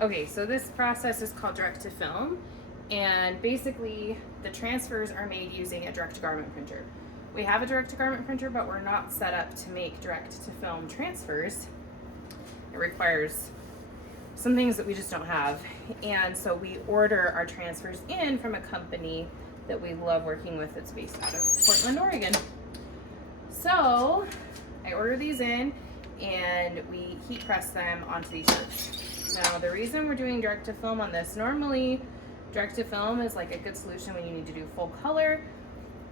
Okay, so this process is called direct to film, and basically the transfers are made using a direct to garment printer. We have a direct to garment printer, but we're not set up to make direct to film transfers. It requires some things that we just don't have, and so we order our transfers in from a company that we love working with that's based out of Portland, Oregon. So I order these in and we heat press them onto these shirts. Now the reason we're doing direct to film on this, normally direct to film is like a good solution when you need to do full color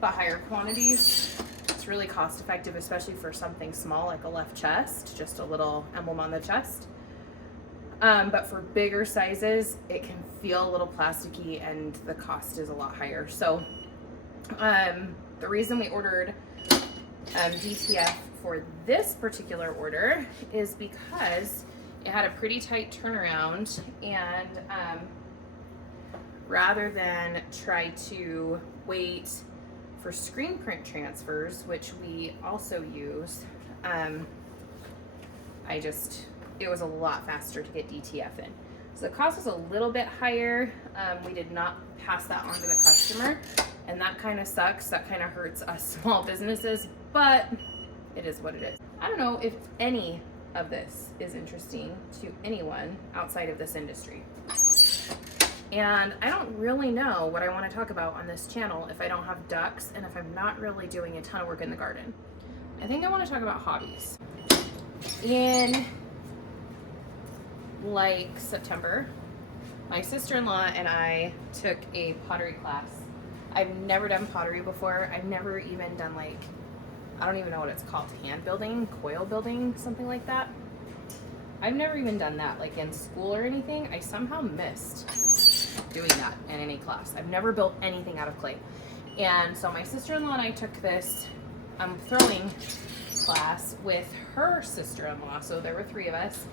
but higher quantities. It's really cost effective, especially for something small like a left chest, just a little emblem on the chest. But for bigger sizes, it can feel a little plasticky and the cost is a lot higher. So the reason we ordered DTF for this particular order is because it had a pretty tight turnaround, and rather than try to wait for screen print transfers, which we also use, it was a lot faster to get DTF in. So the cost was a little bit higher. We did not pass that on to the customer, and that kind of sucks. That kind of hurts us small businesses, but it is what it is. I don't know if any of this is interesting to anyone outside of this industry. And I don't really know what I want to talk about on this channel if I don't have ducks and if I'm not really doing a ton of work in the garden. I think I want to talk about hobbies. In like September, my sister-in-law and I took a pottery class. I've never done pottery before. I've never even done, like, I don't even know what it's called, hand building, coil building, something like that. I've never even done that, like in school or anything. I somehow missed doing that in any class. I've never built anything out of clay. And so my sister-in-law and I took this throwing class with her sister-in-law. So there were 3 of us.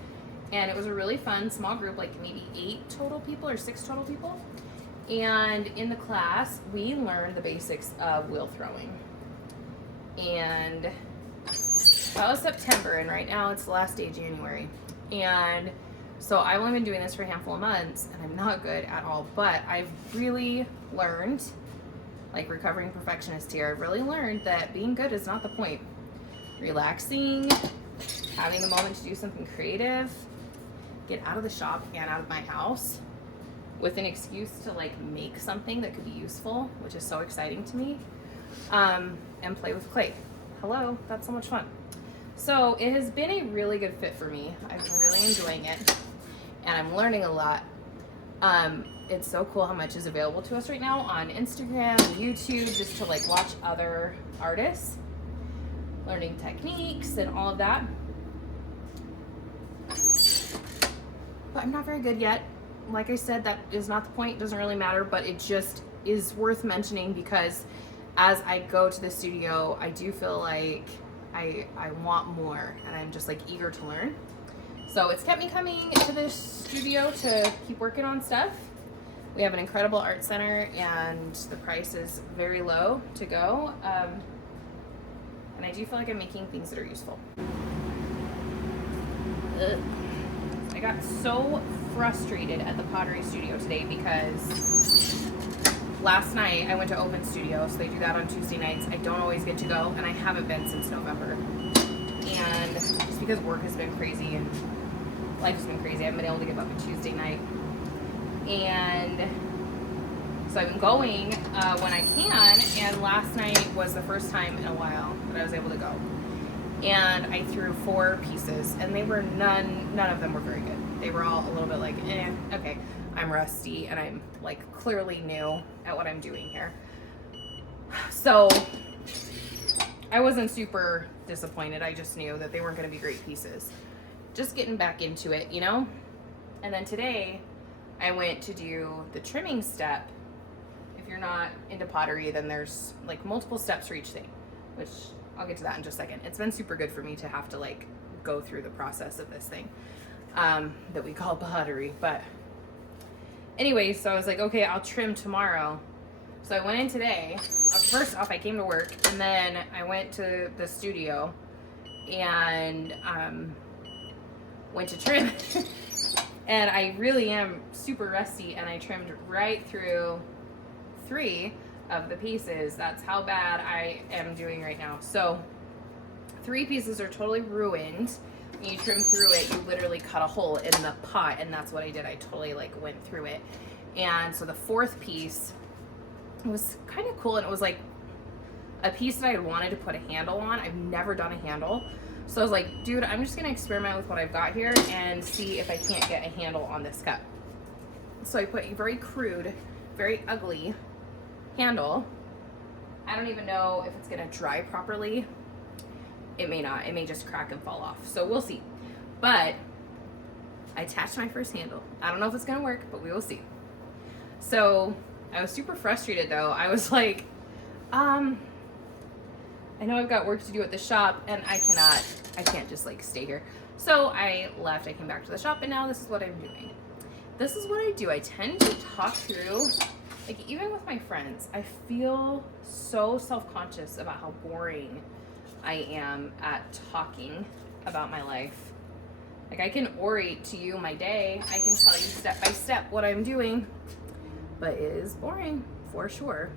And it was a really fun small group, like maybe 8 total people or 6 total people. And in the class, we learned the basics of wheel throwing. And that was September, and right now it's the last day of January. And so I've only been doing this for a handful of months, and I'm not good at all, but I've really learned, like recovering perfectionist here, I've really learned that being good is not the point. Relaxing, having a moment to do something creative, get out of the shop and out of my house with an excuse to like make something that could be useful, which is so exciting to me, and play with clay. Hello, that's so much fun. So it has been a really good fit for me. I've been really enjoying it, and I'm learning a lot. It's so cool how much is available to us right now on Instagram and YouTube, just to like watch other artists, learning techniques and all of that. But I'm not very good yet. Like I said, that is not the point, doesn't really matter, but it just is worth mentioning because as I go to the studio, I do feel like I want more, and I'm just like eager to learn. So it's kept me coming to this studio to keep working on stuff. We have an incredible art center, and the price is very low to go. And I do feel like I'm making things that are useful. I got so frustrated at the pottery studio today because last night I went to open studio, so they do that on Tuesday nights. I don't always get to go, and I haven't been since November. And just because work has been crazy and life has been crazy, I haven't been able to give up a Tuesday night. And so I've been going when I can, and last night was the first time in a while that I was able to go. And I threw 4 pieces, and they were none of them were very good. They were all a little bit like, okay, I'm rusty, and I'm like clearly new at what I'm doing here. So I wasn't super disappointed. I just knew that they weren't going to be great pieces. Just getting back into it, you know? And then today I went to do the trimming step. If you're not into pottery, then there's like multiple steps for each thing, which I'll get to that in just a second. It's been super good for me to have to like go through the process of this thing that we call pottery. But anyway, so I was like, okay, I'll trim tomorrow. So I went in today. First off, I came to work, and then I went to the studio and went to trim. And I really am super rusty, and I trimmed right through 3 of the pieces. That's how bad I am doing right now. So 3 pieces are totally ruined. When you trim through it, you literally cut a hole in the pot, and that's what I did. I totally like went through it. And so the 4th piece was kind of cool, and it was like a piece that I had wanted to put a handle on. I've never done a handle. So I was like, dude, I'm just gonna experiment with what I've got here and see if I can't get a handle on this cup. So I put a very crude, very ugly handle. I don't even know if it's gonna dry properly. It may not. It may just crack and fall off. So we'll see. But I attached my first handle. I don't know if it's gonna work, but we will see. So I was super frustrated though. I was like, I know I've got work to do at the shop, and I can't just like stay here. So I left, I came back to the shop, and now this is what I'm doing. This is what I do. I tend to talk through, like even with my friends, I feel so self-conscious about how boring I am at talking about my life. Like I can orate to you my day. I can tell you step by step what I'm doing, but it is boring for sure.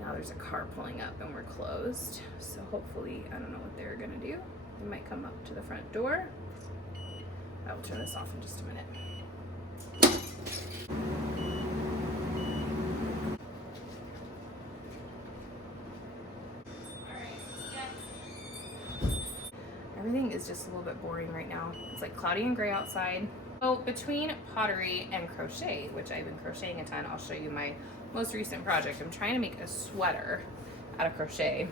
Now there's a car pulling up and we're closed. So hopefully, I don't know what they're gonna do. They might come up to the front door. I will turn this off in just a minute. Everything is just a little bit boring right now. It's like cloudy and gray outside. So between pottery and crochet, which I've been crocheting a ton, I'll show you my most recent project. I'm trying to make a sweater out of crochet.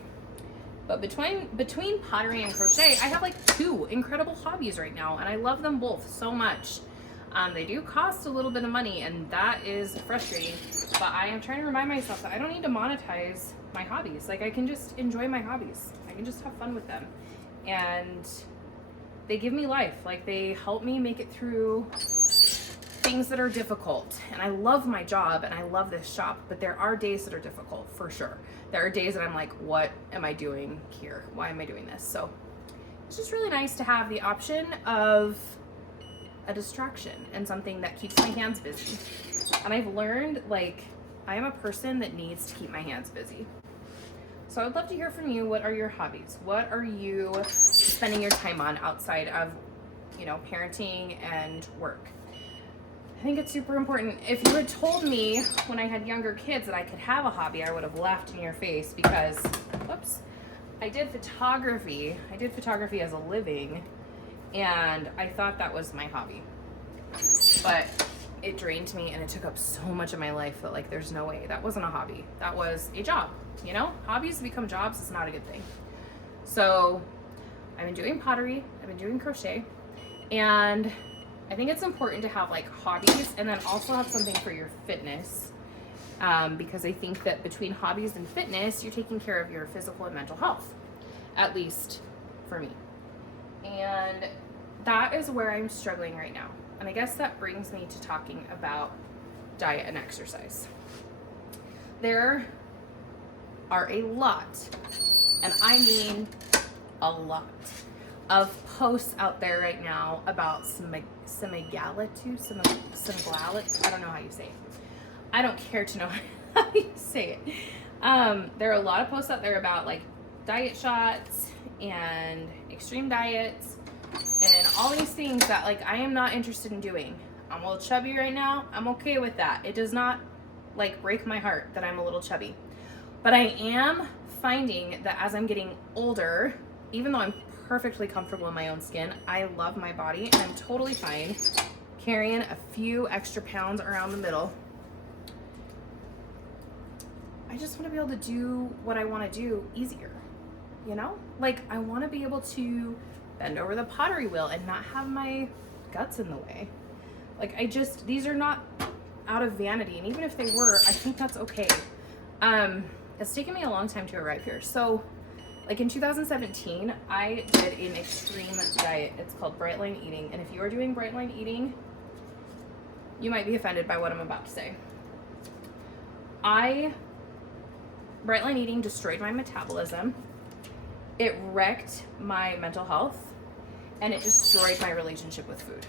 But between pottery and crochet, I have like 2 incredible hobbies right now, and I love them both so much. They do cost a little bit of money, and that is frustrating, but I am trying to remind myself that I don't need to monetize my hobbies. Like I can just enjoy my hobbies. I can just have fun with them. And they give me life. Like they help me make it through things that are difficult. And I love my job and I love this shop, but there are days that are difficult for sure. There are days that I'm like, what am I doing here? Why am I doing this? So it's just really nice to have the option of a distraction and something that keeps my hands busy. And I've learned, like, I am a person that needs to keep my hands busy. So I would love to hear from you. What are your hobbies? What are you spending your time on outside of, you know, parenting and work? I think it's super important. If you had told me when I had younger kids that I could have a hobby, I would have laughed in your face because, whoops, I did photography. I did photography as a living, and I thought that was my hobby. But it drained me and it took up so much of my life that, like, there's no way. That wasn't a hobby. That was a job, you know? Hobbies become jobs. It's not a good thing. So I've been doing pottery. I've been doing crochet. And I think it's important to have like hobbies and then also have something for your fitness, because I think that between hobbies and fitness, you're taking care of your physical and mental health, at least for me. And that is where I'm struggling right now. And I guess that brings me to talking about diet and exercise. There are a lot, and I mean a lot, of posts out there right now about semaglutide, I don't know how you say it. I don't care to know how you say it. There are a lot of posts out there about like diet shots and extreme diets and all these things that like I am not interested in doing. I'm a little chubby right now. I'm okay with that. It does not like break my heart that I'm a little chubby. But I am finding that as I'm getting older, even though I'm perfectly comfortable in my own skin, I love my body and I'm totally fine carrying a few extra pounds around the middle. I just want to be able to do what I want to do easier, you know? Like I want to be able to bend over the pottery wheel and not have my guts in the way. Like these are not out of vanity, and even if they were, I think that's okay. It's taken me a long time to arrive here. So like in 2017, I did an extreme diet. It's called bright line eating. And if you are doing bright line eating, you might be offended by what I'm about to say. Bright line eating destroyed my metabolism. It wrecked my mental health, and it destroyed my relationship with food.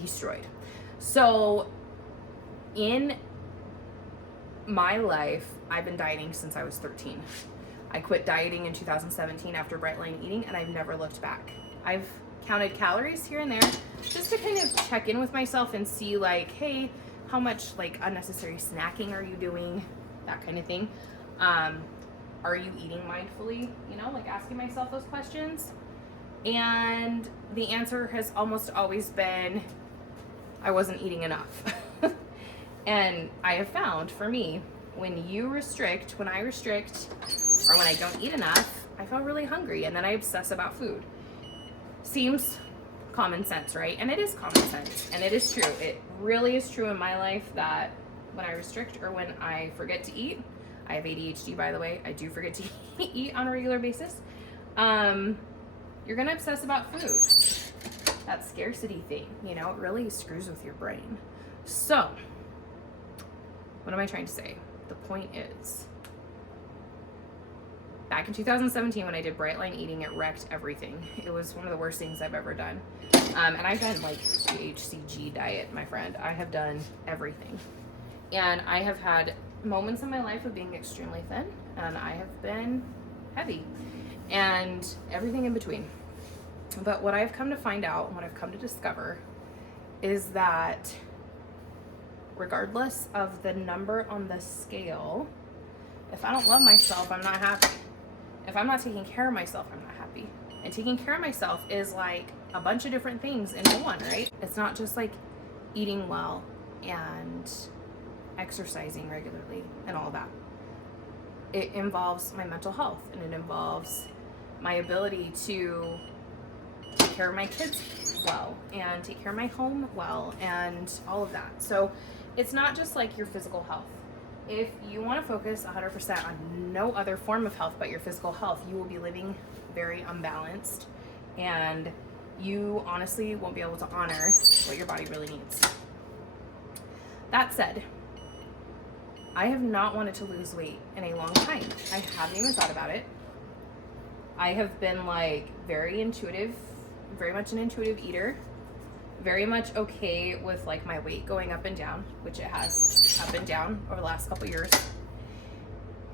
destroyed. So in my life, I've been dieting since I was 13. I quit dieting in 2017 after Bright Line eating, and I've never looked back. I've counted calories here and there just to kind of check in with myself and see like, hey, how much like unnecessary snacking are you doing? That kind of thing. Are you eating mindfully? You know, like asking myself those questions. And the answer has almost always been, I wasn't eating enough. And I have found for me, when I restrict, or when I don't eat enough, I feel really hungry and then I obsess about food. Seems common sense, right? And it is common sense, and it is true. It really is true in my life that when I restrict or when I forget to eat, I have ADHD, by the way, I do forget to eat on a regular basis, you're gonna obsess about food. That scarcity thing, you know, it really screws with your brain. So, what am I trying to say? The point is, back in 2017 when I did Bright Line eating, it wrecked everything. It was one of the worst things I've ever done. And I've done like the HCG diet, my friend. I have done everything. And I have had moments in my life of being extremely thin, and I have been heavy, and everything in between. But what I've come to find out, and what I've come to discover, is that regardless of the number on the scale, if I don't love myself, I'm not happy. If I'm not taking care of myself, I'm not happy. And taking care of myself is like a bunch of different things into one, right? It's not just like eating well and exercising regularly and all that. It involves my mental health, and it involves my ability to take care of my kids well and take care of my home well and all of that. So it's not just like your physical health. If you want to focus 100% on no other form of health but your physical health, you will be living very unbalanced, and you honestly won't be able to honor what your body really needs. That said, I have not wanted to lose weight in a long time. I haven't even thought about it. I have been like very intuitive, very much an intuitive eater, very much okay with like my weight going up and down, which it has up and down over the last couple years,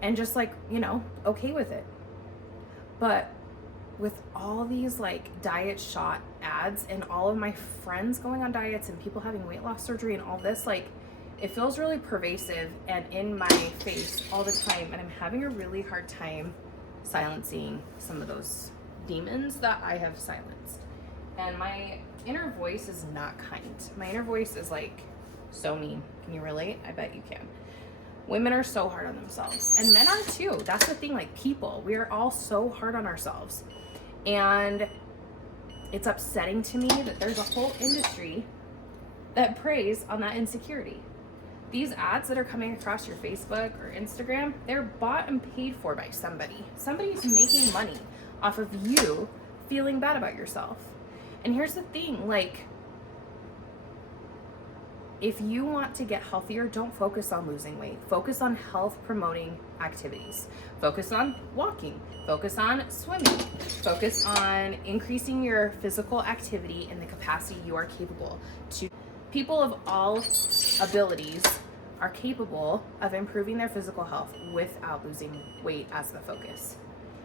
and just like, you know, okay with it. But with all these like diet shot ads and all of my friends going on diets and people having weight loss surgery and all this, like, it feels really pervasive and in my face all the time, and I'm having a really hard time silencing some of those demons that I have silenced. And my inner voice is not kind. My inner voice is like so mean. Can you relate? I bet you can. Women are so hard on themselves, and men are too. That's the thing, like people, we are all so hard on ourselves. And it's upsetting to me that there's a whole industry that preys on that insecurity. These ads that are coming across your Facebook or Instagram, they're bought and paid for by somebody. Somebody's making money off of you feeling bad about yourself. And here's the thing, like, if you want to get healthier, don't focus on losing weight. Focus on health promoting activities. Focus on walking. Focus on swimming. Focus on increasing your physical activity in the capacity you are capable to. People of all abilities are capable of improving their physical health without losing weight as the focus.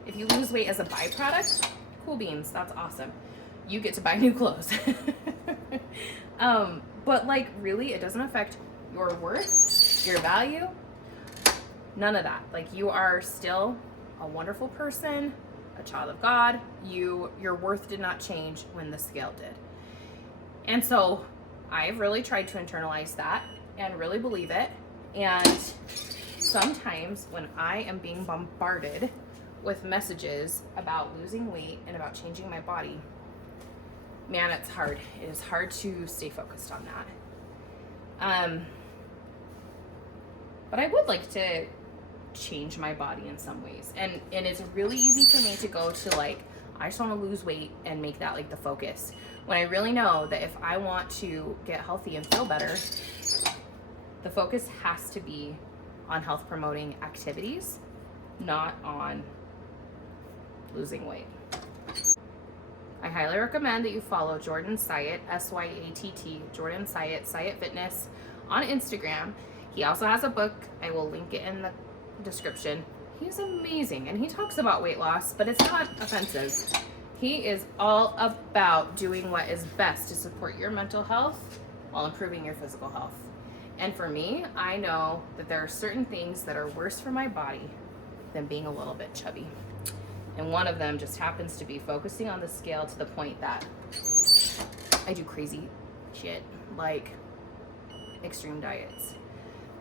If you lose weight as a byproduct, cool beans, that's awesome. You get to buy new clothes. But like really, it doesn't affect your worth, your value, none of that. Like, you are still a wonderful person, a child of God. Your worth did not change when the scale did. And so I've really tried to internalize that and really believe it. And sometimes when I am being bombarded with messages about losing weight and about changing my body, man, it's hard. It is hard to stay focused on that. But I would like to change my body in some ways. And it's really easy for me to go to like, I just want to lose weight and make that like the focus. When I really know that if I want to get healthy and feel better, the focus has to be on health promoting activities, not on losing weight. I highly recommend that you follow Jordan Syatt, Syatt, Jordan Syatt, Syatt Fitness on Instagram. He also has a book. I will link it in the description. He's amazing, and he talks about weight loss, but it's not offensive. He is all about doing what is best to support your mental health while improving your physical health. And for me, I know that there are certain things that are worse for my body than being a little bit chubby. And one of them just happens to be focusing on the scale to the point that I do crazy shit, like extreme diets,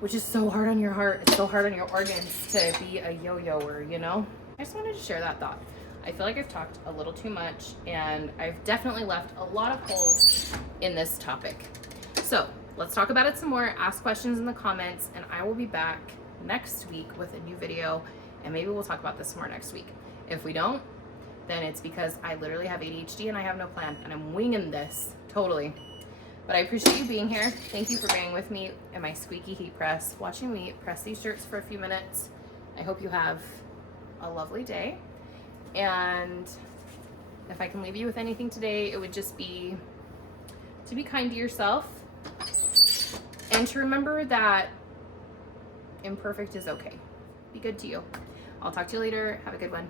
which is so hard on your heart. It's so hard on your organs to be a yo-yoer, you know? I just wanted to share that thought. I feel like I've talked a little too much, and I've definitely left a lot of holes in this topic. So let's talk about it some more. Ask questions in the comments, and I will be back next week with a new video, and maybe we'll talk about this more next week. If we don't, then it's because I literally have ADHD and I have no plan, and I'm winging this totally. But I appreciate you being here. Thank you for being with me in my squeaky heat press, watching me press these shirts for a few minutes. I hope you have a lovely day. And if I can leave you with anything today, it would just be to be kind to yourself and to remember that imperfect is okay. Be good to you. I'll talk to you later. Have a good one.